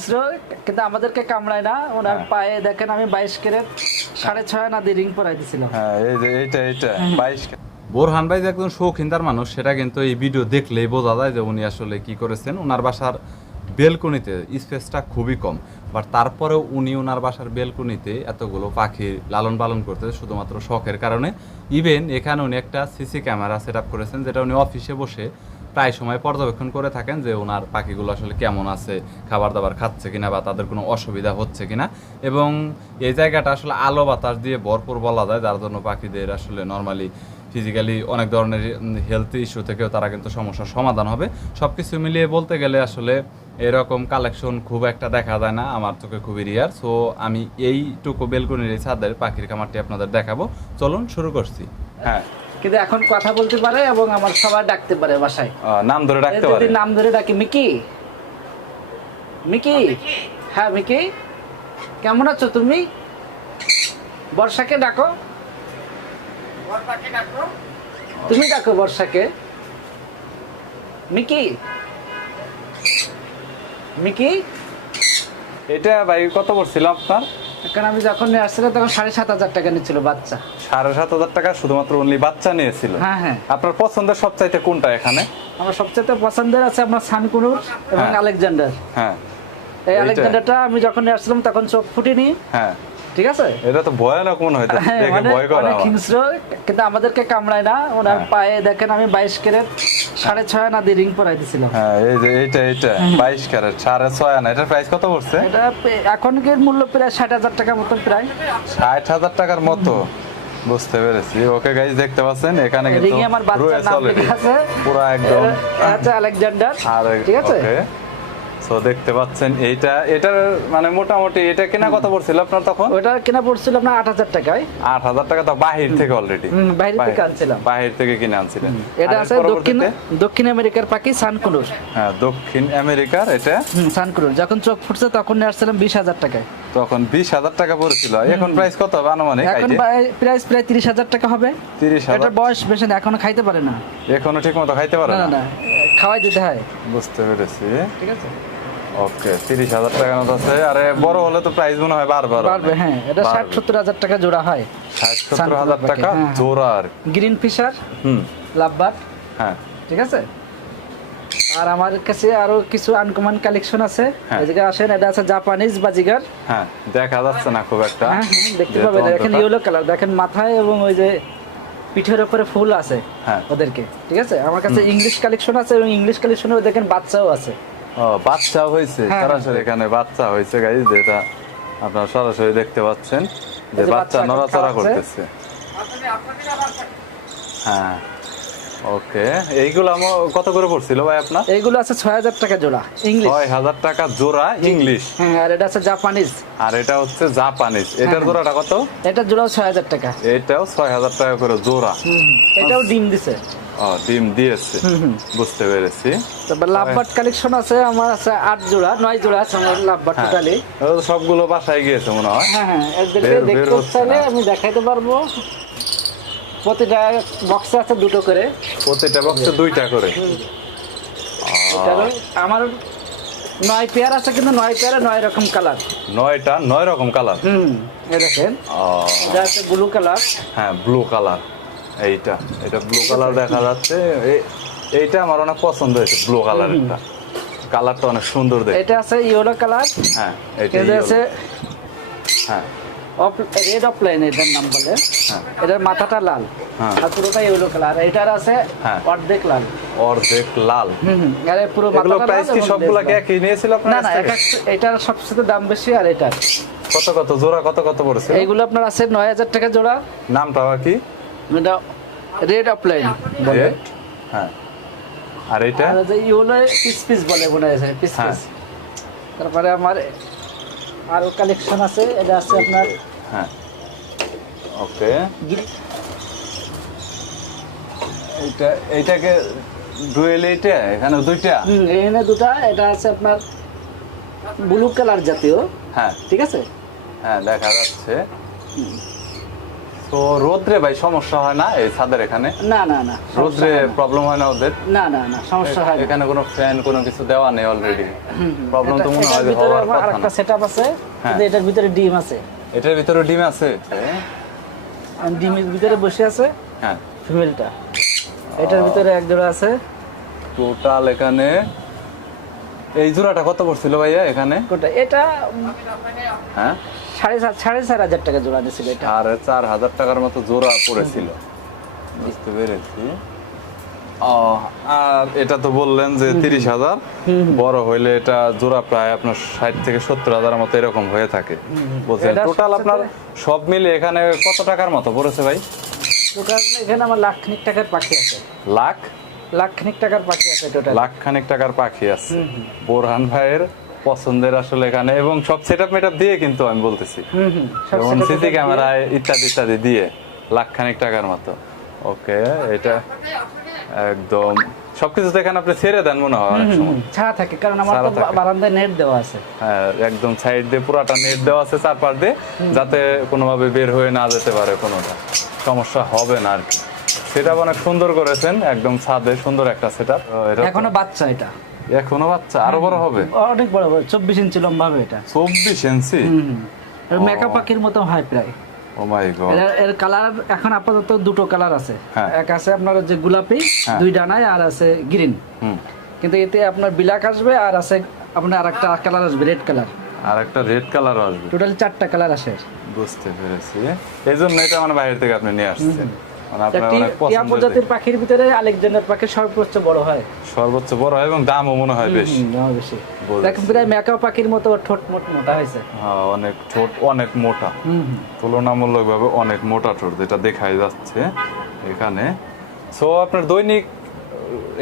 হিংস্র কিন্তু আমাদেরকে কামড়ায় না। ওনার হ্যাঁ। পায়ে দেখেন আমি বাইশ ক্যারেট সাড়ে ছয় আনা দিয়ে রিং পরাই দিছিলাম হ্যাঁ এই যে এইটা এইটা বাইশ বোরহান ভাই যে একজন শৌখিনদার মানুষ সেটা কিন্তু এই ভিডিও দেখলেই বোঝা যায় যে উনি আসলে কি করেছেন। ওনার বাসার বেলকনিতে স্পেসটা খুবই কম। বাট তারপরেও উনি ওনার বাসার বেলকনিতে এতগুলো পাখি লালন পালন করতে শুধুমাত্র শখের কারণে। ইভেন এখানে উনি একটা সিসি ক্যামেরা সেট আপ করেছেন যেটা উনি অফিসে বসে প্রায় সময় পর্যবেক্ষণ করে থাকেন যে ওনার পাখিগুলো আসলে কেমন আছে খাবার দাবার খাচ্ছে কিনা বা তাদের কোনো অসুবিধা হচ্ছে কিনা। এবং এই জায়গাটা আসলে আলো বাতাস দিয়ে ভরপুর বলা যায়, যার জন্য পাখিদের আসলে নর্মালি ফিজিক্যালি অনেক ধরনের হেলথ ইস্যু থেকেও তারা কিন্তু সমস্যার সমাধান হবে। সব কিছু মিলিয়ে বলতে গেলে আসলে এরকম কালেকশন খুব একটা দেখা যায় না, আমার চোখে খুবই রিয়ার সো আমি এইটুকু বেলকনির এই ছাদের পাখির খামারটি আপনাদের দেখাবো। চলুন শুরু করছি। হ্যাঁ। কিন্তু এখন কথা বলতে পারে এবং আমার সবাই ডাকতে পারে বাসায়। নাম ধরে যদি পারে? নাম ধরে ডাকি মিকি? মিকি? হ্যাঁ মিকি। কেমন আছো তুমি? বর্ষাকে ডাকো। তুমি ডাকো বর্ষাকে। মিকি? মিকি? এটা ভাই কত পড়ছিল আপনার? এখন আমি যখন নিয়ে আসছিলাম তখন সাড়ে সাত হাজার টাকা নিয়েছিল বাচ্চা। সাড়ে সাত হাজার টাকা শুধুমাত্র অনলি বাচ্চা নিয়েছিল? হ্যাঁ হ্যাঁ। আপনার পছন্দের সবচাইতে কোনটা এখানে? আমার সবচাইতে পছন্দের আছে আমার সানকুনুর এবং হ্যাঁ। আলেকজান্ডার। হ্যাঁ। এই? আলেকজান্ডারটা আমি যখন নিয়ে আসছিলাম তখন চোখ ফুটিনি। হ্যাঁ। ঠিক আছে? এটা তো ভয়ানক মনে হ্যাঁ, মানে ভয় করা অনেক হিংস্র কিন্তু আমাদেরকে কামড়ায় না। ওনার হ্যাঁ। পায়ে দেখেন আমি বাইশ ক্যারেট সাড়ে ছয় আনা দিয়ে রিং পরাই দিছিলাম। হ্যাঁ এই যে এইটা এইটা বাইশ ক্যারেট সাড়ে ছয় আনা এটার প্রাইস কত পড়ছে? এটা এখনকার মূল্য প্রায় ষাট হাজার টাকার মতন প্রায়। ষাট হাজার টাকার মতো। বুঝতে পেরেছি। ওকে গাইজ দেখতে পাচ্ছেন এখানে কিন্তু আমার বাচ্চার নাম লেখা আছে। পুরো একদম এটা হচ্ছে আলেকজান্ডার ঠিক আছে? সো দেখতে পাচ্ছেন এইটা এটার মানে মোটামুটি এটা কেনা কত পড়ছিল আপনার তখন? ওটা কেনা পড়ছিল আপনার আট হাজার টাকায়। আট হাজার টাকা তো বাহির থেকে অলরেডি বাইরে থেকে আনছিলাম। বাহির থেকে কিনে আনছিলেন। এটা আছে দক্ষিণ দক্ষিণ আমেরিকার পাখি সানকুনুর। হ্যাঁ দক্ষিণ আমেরিকার এটা? সানকুনুর। যখন চোখ ফুটছে তখন নিয়ে আসছিলাম বিশ হাজার টাকায়। তখন বিশ হাজার টাকা পড়ছিল। এখন প্রাইস কত হবে আনুমানিক? এখন? প্রাইস প্রায় তিরিশ হাজার টাকা হবে। তিরিশ এটা হাজার। বয়স বেশি না এখনও খাইতে পারে না। এখনও ঠিক মতো খাইতে পারে না। খাওয়াই দিতে হয়। বুঝতে পেরেছি। ঠিক আছে? ওকে তিরিশ হাজার টাকার মতো আছে। আরে বড় হলে তো প্রাইস মনে হয় বারবার পারবে হ্যাঁ এটা ষাট বাড়বে। সত্তর হাজার টাকা জোড়া হয়। ষাট সত্তর সানকুনুর হাজার পাখি, টাকা হ্যাঁ, হ্যাঁ। জোড়া আর গ্রিন ফিশার হুম। লাভবাট হ্যাঁ। ঠিক আছে? আর আমার কাছে আরও কিছু আনকমন কালেকশন আছে। হ্যাঁ। এদিকে আসেন এটা আছে জাপানিজ বাজিগার। হ্যাঁ দেখা যাচ্ছে না খুব একটা। দেখতে পাবেন। দেখেন ইয়েলো কালার দেখেন মাথায় এবং ওই যে পিঠের উপরে ফুল আছে হ্যাঁ। ওদেরকে ঠিক আছে? আমার কাছে ইংলিশ কালেকশন আছে এবং ইংলিশ কালেকশনে দেখেন বাচ্চাও আছে। ও বাচ্চা হয়েছে? হ্যাঁ, সরাসরি এখানে বাচ্চা হয়েছে গাইজ যেটা আপনারা সরাসরি দেখতে পাচ্ছেন যে বাচ্চা নড়াচড়া। করতেছে। হ্যাঁ। ওকে এইগুলো আমার কত করে পড়ছিল ভাই আপনার? এইগুলো আছে ছয় হাজার টাকা জোড়া ইংলিশ ছয় হাজার টাকা জোড়া ইংলিশ হ্যাঁ আর এটা আছে জাপানিজ আর এটা হচ্ছে জাপানিজ এটার জোড়াটা কত? এটা জোড়াও ছয় হাজার টাকা। এটাও ছয় হাজার টাকা করে জোড়া। এটাও ডিম দিছে। ডিম দিয়েছে। বুঝতে পেরেছি। তারপর লাভবাট কালেকশন আছে আমার আছে আট জোড়া নয় জোড়া আছে আমার লাভবাট হ্যাঁ। টোটালি সবগুলো বাসায় গিয়েছে মনে হয়। হ্যাঁ হ্যাঁ দেখতে চাইলে আমি দেখাইতে পারব। প্রতিটা বক্সে আছে দুটো করে। প্রতিটা বক্সে দুইটা করে। আমার নয় পেয়ার আছে কিন্তু নয় পেয়ারে নয় রকম কালার নয়টা নয় রকম কালার হুম দেখেন। এটা আছে ব্লু কালার হ্যাঁ ব্লু কালার এইটা এটা ব্লু কালার দেখা যাচ্ছে। এইটা আমার অনেক পছন্দ হয়েছে ব্লু কালারটা কালারটা অনেক সুন্দর দেখে এটা আছে ইয়েলো কালার হ্যাঁ এটা এটা আছে হ্যাঁ। রেড অফলাইন এটার নাম বলে। এটার মাথাটা লাল। হ্যাঁ। আর পুরোটা ইয়েলো কালার এটার আছে হ্যাঁ। অর্ধেক লাল। অর্ধেক লাল। এর পুরো এগুলো মাথাটা প্রাইস কি এবং সবগুলা লেজ কি লাল। একই নিয়েছিল আপনার না না এটার সবচেয়ে দাম বেশি আর এটার। কত কত? জোড়া কত কত পড়েছে? এইগুলো আপনার আছে নয় হাজার টাকা জোড়া। নামটা কি? এটা রেড অফলাইন বলে। হ্যাঁ। আর এইটা আর যে ইয়েলো পিস পিস বলে মনে আছে পিস। পিস তারপরে আমার আরও কালেকশন আছে। এটা আছে আপনার হ্যাঁ। ওকে। এইটা এইটাকে ডুয়েল এইটা? এখানে দুইটা? এখানে দুটা এটা আছে আপনার ব্লু কালার জাতীয়। হ্যাঁ। ঠিক আছে? হ্যাঁ দেখা যাচ্ছে। তো রোদ্রে ভাই সমস্যা হয় না এই ছাদের এখানে? না না না রোদ্রে প্রবলেম হয় না ওদের? না না না সমস্যা হয় এখানে কোনো ফ্যান কোনো কিছু দেওয়া নেই অলরেডি প্রবলেম তো মনে হয় হওয়ার কথা আরেকটা সেটআপ আছে। হ্যাঁ। কিন্তু এটার ভিতরে ডিম আছে। এটার ভিতরে ডিম আছে? আর ডিমের ভিতরে বসে আছে। হ্যাঁ। ফিমেলটা। এটার ভিতরে এক জোড়া আছে। টোটাল এখানে এই জোড়াটা কত পড়ছিল ভাইয়া এখানে? এটা হ্যাঁ? সাড়ে সাত সাড়ে চার হাজার টাকা জোড়া দিয়েছিল এটা। সাড়ে চার হাজার টাকার মতো জোড়া পড়েছিল। বুঝতে পেরেছি। আর এটা তো বললেন যে তিরিশ হাজার। বড় হইলে এটা জোড়া প্রায় আপনার ষাট থেকে সত্তর হাজার মতো এরকম হয়ে থাকে। বলছেন টোটাল আপনার সব মিলে এখানে কত টাকার মতো পড়েছে ভাই? টোটাল এখানে আমার লাখ খানিক টাকার পাখি আছে। লাখ? লাখ খানিক টাকার পাখি আছে টোটাল লাখ খানিক টাকার পাখি আছে। বোরহান ভাইয়ের পছন্দের আসলে এখানে এবং সব সেট আপ মেটআপ দিয়ে কিন্তু আমি বলতেছি। যেমন সিসি ক্যামেরা ইত্যাদি ইত্যাদি দিয়ে লাখ খানিক টাকার মতো। ওকে এটা একদম। সবকিছু তো এখানে আপনি ছেড়ে দেন মনে হয় অনেক সময়। ছাড়া থাকে কারণ আমার তো বারান্দায় নেট দেওয়া আছে। হ্যাঁ একদম সাইড দিয়ে পুরাটা নেট দেওয়া আছে চারপাশ দিয়ে যাতে কোনোভাবে বের হয়ে না যেতে পারে কোনোটা। সমস্যা হবে না আর কি। সেটা অনেক সুন্দর করেছেন একদম ছাদে সুন্দর একটা সেট এখনও বাচ্চা এটা। এখনও বাচ্চা আরও বড় হবে? অনেক বড় বড় চব্বিশ ইঞ্চি লম্বা হবে এটা। চব্বিশ ইঞ্চি? মেকআপ পাখির মতো হয় প্রায়। ও মাই গড এর- কালার এখন আপাতত দুটো কালার আছে। হ্যাঁ। এক আছে আপনার যে গোলাপি হ্যাঁ। দুই ডানায় আর আছে গ্রিন কিন্তু এতে আপনার বিলাক আসবে আর আছে আপনার আরেকটা কালার আসবে রেড কালার আর একটা রেড কালার আসবে। টোটাল চারটা কালার আসে বুঝতে পেরেছি। এই জন্য এটা আমার বাইরে থেকে আপনি নিয়ে আসছেন। মানে ভাবে অনেক টিয়া প্রজাতির পাখির ভিতরে আলেকজান্ডার পাখি সর্বোচ্চ বড় হয়। সর্বোচ্চ বড় হয় এবং দামও মনে হয় বেশি। বেশি। দেখুন প্রায় পাখির মতো ঠোঁট মোট মোটা হয়েছে। হ্যাঁ অনেক ঠোঁট অনেক মোটা। তুলনামূলকভাবে অনেক মোটা ঠোঁট যেটা দেখাই যাচ্ছে এখানে। সো আপনার দৈনিক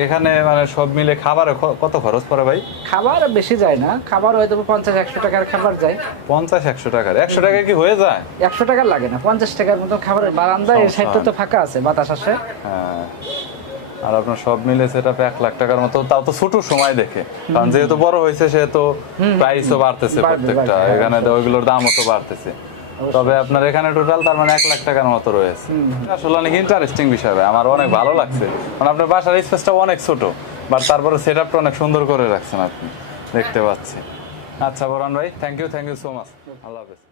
এখানে মানে সব মিলে খাবারে কত খরচ পড়ে ভাই? খাবার বেশি যায় না। খাবার হয়তো পঞ্চাশ একশো টাকার খাবার যায়। পঞ্চাশ একশো টাকার। একশো টাকা কি হয়ে যায়? একশো টাকার লাগে না। পঞ্চাশ টাকার মতো খাবারের বারান্দা এই সাইডটা তো ফাঁকা আছে বাতাস আসে। হ্যাঁ। আর আপনার সব মিলে সেটা এক লাখ টাকার মতো তাও তো ছোট সময় দেখে। কারণ যেহেতু বড় হয়েছে সেহেতু প্রাইসও বাড়তেছে প্রত্যেকটা। এখানে তো ওইগুলোর দামও তো বাড়তেছে। তবে আপনার এখানে টোটাল তার মানে এক লাখ টাকার মতো রয়েছে। আসলে অনেক ইন্টারেস্টিং বিষয় হবে আমার অনেক ভালো লাগছে। মানে আপনার বাসার স্পেসটা অনেক ছোট বাট তারপরে সেট আপটা অনেক সুন্দর করে রাখছেন আপনি দেখতে পাচ্ছি। আচ্ছা বরান ভাই thank you thank you so much আল্লাহ হাফেজ।